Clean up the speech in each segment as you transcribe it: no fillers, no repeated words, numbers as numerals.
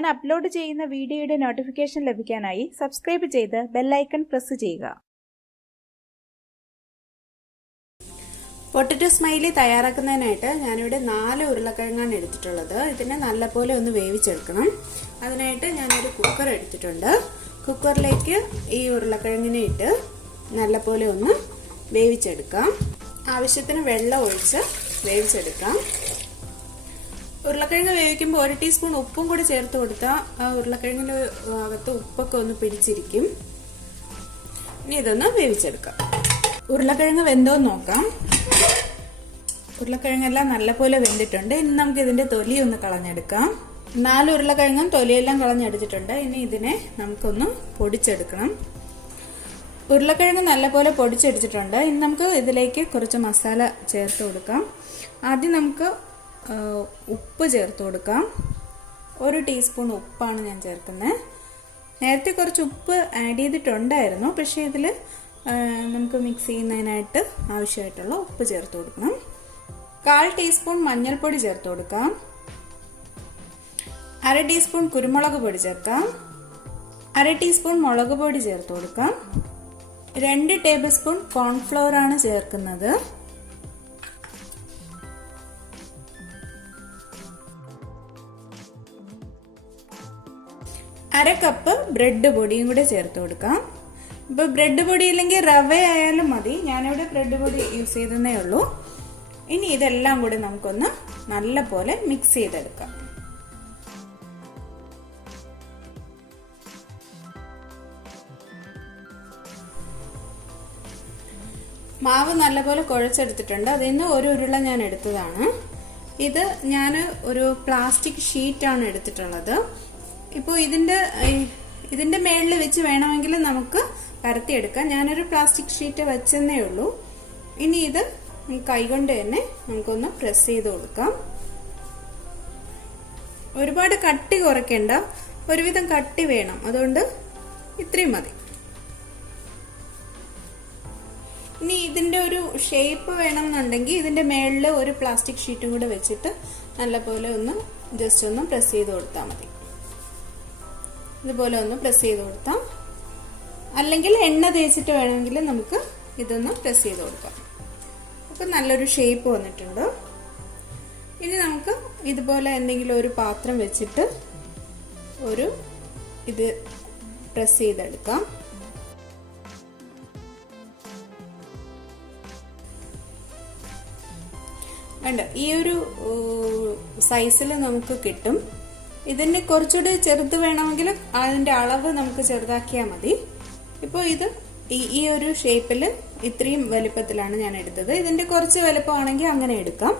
ഞാൻ അപ്ലോഡ് ചെയ്യുന്ന വീഡിയോയുടെ നോട്ടിഫിക്കേഷൻ ലഭിക്കാനായി സബ്സ്ക്രൈബ് ചെയ്ത് ബെൽ ഐക്കൺ പ്രസ് ചെയ്യുക. പൊട്ടറ്റോ സ്മൈലി തയ്യാറാക്കുന്നതിനായിട്ട് ഞാനിവിടെ 4 ഉരുളക്കിഴങ്ങാണ് എടുത്തിട്ടുള്ളത്. ഇതിനെ നല്ലപോലെ ഒന്ന് വേവിച്ചെടുക്കണം. അതിനായിട്ട് ഞാനൊരു കുക്കർ എടുത്തിട്ടുണ്ട്. കുക്കറിലേക്ക് ഈ ഉരുളക്കിഴങ്ങിനെ ഇട്ട് നല്ലപോലെ ഒന്ന് വേവിച്ചെടുക്കാം. ആവശ്യത്തിന് വെള്ളം ഒഴിച്ച് വേവിച്ചെടുക്കാം. ഉരുളക്കിഴങ്ങ് വേവിക്കുമ്പോൾ 1 ടീസ്പൂൺ ഉപ്പും കൂടി ചേർത്ത് കൊടുത്താൽ ആ ഉരുളക്കിഴങ്ങിന്റെ അകത്ത് ഉപ്പൊക്കെ ഒന്ന് പിടിച്ചിരിക്കും. ഇനി ഇതൊന്ന് വേവിച്ചെടുക്കാം. ഉരുളക്കിഴങ്ങ് വെന്തോന്ന് നോക്കാം. ഉരുളക്കിഴങ്ങെല്ലാം നല്ലപോലെ വെന്തിട്ടുണ്ട്. ഇനി നമുക്ക് ഇതിന്റെ തൊലി ഒന്ന് കളഞ്ഞെടുക്കാം. 4 ഉരുളക്കിഴങ്ങും തൊലിയെല്ലാം കളഞ്ഞെടുത്തിട്ടുണ്ട്. ഇനി ഇതിനെ നമുക്കൊന്ന് പൊടിച്ചെടുക്കണം. ഉരുളക്കിഴങ്ങ് നല്ലപോലെ പൊടിച്ചെടുത്തിട്ടുണ്ട്. ഇനി നമുക്ക് ഇതിലേക്ക് കുറച്ച് മസാല ചേർത്ത് കൊടുക്കാം. ആദ്യം നമുക്ക് ഉപ്പ് ചേർത്ത് കൊടുക്കാം. 1 ടീസ്പൂൺ ഉപ്പാണ് ഞാൻ ചേർക്കുന്നത്. നേരത്തെ കുറച്ച് ഉപ്പ് ആഡ് ചെയ്തിട്ടുണ്ടായിരുന്നു, പക്ഷേ ഇതിൽ നമുക്ക് മിക്സ് ചെയ്യുന്നതിനായിട്ട് ആവശ്യമായിട്ടുള്ള ഉപ്പ് ചേർത്ത് കൊടുക്കണം. 1/4 ടീസ്പൂൺ മഞ്ഞൾപ്പൊടി ചേർത്ത് കൊടുക്കാം. 1/2 ടീസ്പൂൺ കുരുമുളക് പൊടി ചേർക്കാം. 1/2 ടീസ്പൂൺ മുളക് പൊടി ചേർത്ത് കൊടുക്കാം. 2 ടേബിൾ സ്പൂൺ കോൺഫ്ലവർ ആണ് ചേർക്കുന്നത്. 1/2 കപ്പ് ബ്രെഡ് പൊടിയും കൂടെ ചേർത്ത് കൊടുക്കാം. ഇപ്പൊ ബ്രെഡ് പൊടി ഇല്ലെങ്കിൽ റവ ആയാലും മതി. ഞാനിവിടെ ബ്രെഡ് പൊടി യൂസ് ചെയ്തേ ഉള്ളൂ. ഇനി ഇതെല്ലാം കൂടി നമുക്കൊന്ന് നല്ലപോലെ മിക്സ് ചെയ്തെടുക്കാം. മാവ് നല്ലപോലെ കുഴച്ചെടുത്തിട്ടുണ്ട്. അതിൽ നിന്ന് 1 ഉരുള ഞാൻ എടുത്തതാണ്. ഇത് ഞാൻ ഒരു പ്ലാസ്റ്റിക് ഷീറ്റാണ് എടുത്തിട്ടുള്ളത്. ഇപ്പോൾ ഇതിന്റെ മേളിൽ വെച്ച് വേണമെങ്കിൽ നമുക്ക് പരത്തിയെടുക്കാം. ഞാനൊരു പ്ലാസ്റ്റിക് ഷീറ്റ് വെച്ചെന്നേ ഉള്ളൂ. ഇനി ഇത് കൈകൊണ്ട് തന്നെ നമുക്കൊന്ന് പ്രസ് ചെയ്ത് കൊടുക്കാം. ഒരുപാട് കട്ടി കുറയ്ക്കേണ്ട, ഒരുവിധം കട്ടി വേണം. അതുകൊണ്ട് ഇത്രയും മതി. ഇനി ഇതിന്റെ ഒരു ഷേപ്പ് വേണമെന്നുണ്ടെങ്കിൽ ഇതിന്റെ മേളിൽ ഒരു പ്ലാസ്റ്റിക് ഷീറ്റും കൂടെ വെച്ചിട്ട് നല്ലപോലെ ഒന്ന് ജസ്റ്റ് ഒന്ന് പ്രസ് ചെയ്ത് കൊടുത്താൽ മതി. ഇതുപോലെ ഒന്ന് പ്രസ് ചെയ്ത് കൊടുത്താം. അല്ലെങ്കിൽ എണ്ണ തേച്ചിട്ട് വേണമെങ്കിൽ നമുക്ക് ഇതൊന്ന് പ്രസ് ചെയ്ത് കൊടുക്കാം. അപ്പൊ നല്ലൊരു ഷേപ്പ് വന്നിട്ടുണ്ട്. ഇനി നമുക്ക് ഇതുപോലെ എന്തെങ്കിലും ഒരു പാത്രം വെച്ചിട്ട് ഇത് പ്രസ് ചെയ്തെടുക്കാം. വേണ്ട, ഈ ഒരു സൈസിൽ നമുക്ക് കിട്ടും. ഇതിന് കുറച്ചുകൂടി ചെറുത് വേണമെങ്കിൽ അതിന്റെ അളവ് നമുക്ക് ചെറുതാക്കിയാൽ മതി. ഇപ്പോൾ ഇത് ഈ ഒരു ഷേപ്പിൽ ഇത്രയും വലുപ്പത്തിലാണ് ഞാൻ എടുത്തത്. ഇതിന്റെ കുറച്ച് വലുപ്പമാണെങ്കിൽ അങ്ങനെ എടുക്കാം.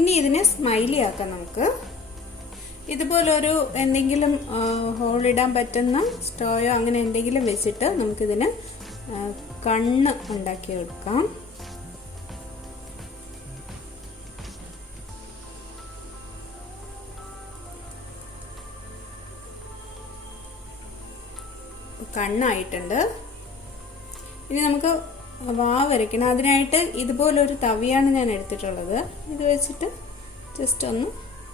ഇനി ഇതിനെ സ്മൈലി ആക്കാം. നമുക്ക് ഇതുപോലൊരു എന്തെങ്കിലും ഹോളിടാൻ പറ്റുന്ന സ്റ്റോയോ അങ്ങനെ എന്തെങ്കിലും വെച്ചിട്ട് നമുക്കിതിന് കണ്ണ് ഉണ്ടാക്കിയെടുക്കാം. കണ്ണായിട്ടുണ്ട്. ഇനി നമുക്ക് വാ വരയ്ക്കണം. അതിനായിട്ട് ഇതുപോലൊരു തവിയാണ് ഞാൻ എടുത്തിട്ടുള്ളത്. ഇത് വെച്ചിട്ട് ജസ്റ്റ് ഒന്ന്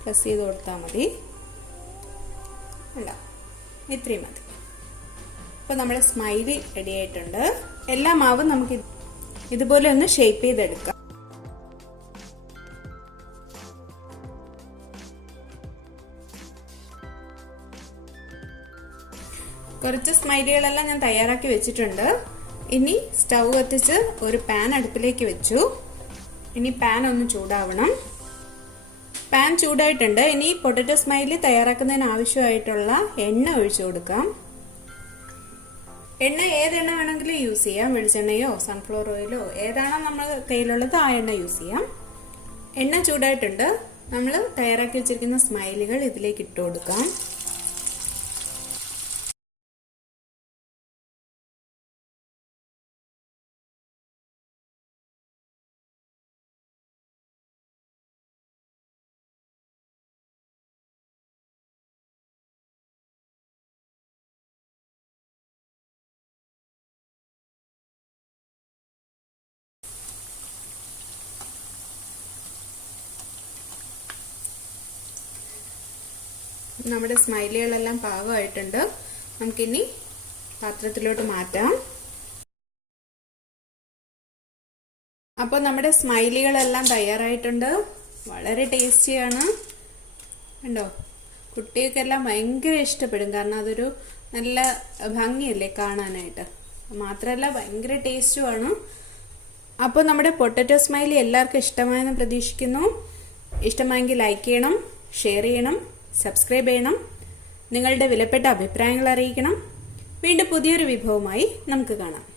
പ്രസ് ചെയ്ത് കൊടുത്താൽ മതി. ഇത്രയും മതി. അപ്പോൾ നമ്മുടെ സ്മൈലി റെഡി ആയിട്ടുണ്ട്. എല്ലാ മാവും നമുക്ക് ഇതുപോലെ ഒന്ന് ഷേപ്പ് ചെയ്തെടുക്കാം. കുറച്ച് സ്മൈലികളെല്ലാം ഞാൻ തയ്യാറാക്കി വെച്ചിട്ടുണ്ട്. ഇനി സ്റ്റൗ കത്തിച്ച് ഒരു പാൻ അടുപ്പിലേക്ക് വെച്ചു. ഇനി പാൻ ഒന്ന് ചൂടാവണം. പാൻ ചൂടായിട്ടുണ്ട്. ഇനി പൊട്ടറ്റോ സ്മൈലി തയ്യാറാക്കുന്നതിന് ആവശ്യമായിട്ടുള്ള എണ്ണ ഒഴിച്ചു കൊടുക്കാം. എണ്ണ ഏതെണ്ണ വേണമെങ്കിലും യൂസ് ചെയ്യാം. വെളിച്ചെണ്ണയോ സൺഫ്ലവർ ഓയിലോ ഏതാണോ നമ്മുടെ കയ്യിലുള്ളത് ആ എണ്ണ യൂസ് ചെയ്യാം. എണ്ണ ചൂടായിട്ടുണ്ട്. നമ്മൾ തയ്യാറാക്കി വെച്ചിരിക്കുന്ന സ്മൈലികൾ ഇതിലേക്ക് ഇട്ട് കൊടുക്കാം. നമ്മുടെ സ്മൈലികളെല്ലാം പാകമായിട്ടുണ്ട്. നമുക്കിനി പാത്രത്തിലോട്ട് മാറ്റാം. അപ്പോൾ നമ്മുടെ സ്മൈലികളെല്ലാം തയ്യാറായിട്ടുണ്ട്. വളരെ ടേസ്റ്റിയാണ്. കണ്ടോ, കുട്ടികൾക്കെല്ലാം ഭയങ്കര ഇഷ്ടപ്പെടും. കാരണം അതൊരു നല്ല ഭംഗിയല്ലേ കാണാനായിട്ട്. മാത്രമല്ല ഭയങ്കര ടേസ്റ്റുമാണ്. അപ്പോൾ നമ്മുടെ പൊട്ടറ്റോ സ്മൈലി എല്ലാവർക്കും ഇഷ്ടമായെന്ന് പ്രതീക്ഷിക്കുന്നു. ഇഷ്ടമായെങ്കിൽ ലൈക്ക് ചെയ്യണം, ഷെയർ ചെയ്യണം, സബ്സ്ക്രൈബ് ചെയ്യണം. നിങ്ങളുടെ വിലപ്പെട്ട അഭിപ്രായങ്ങൾ അറിയിക്കണം. വീണ്ടും പുതിയൊരു വിഭവമായി നമുക്ക് കാണാം.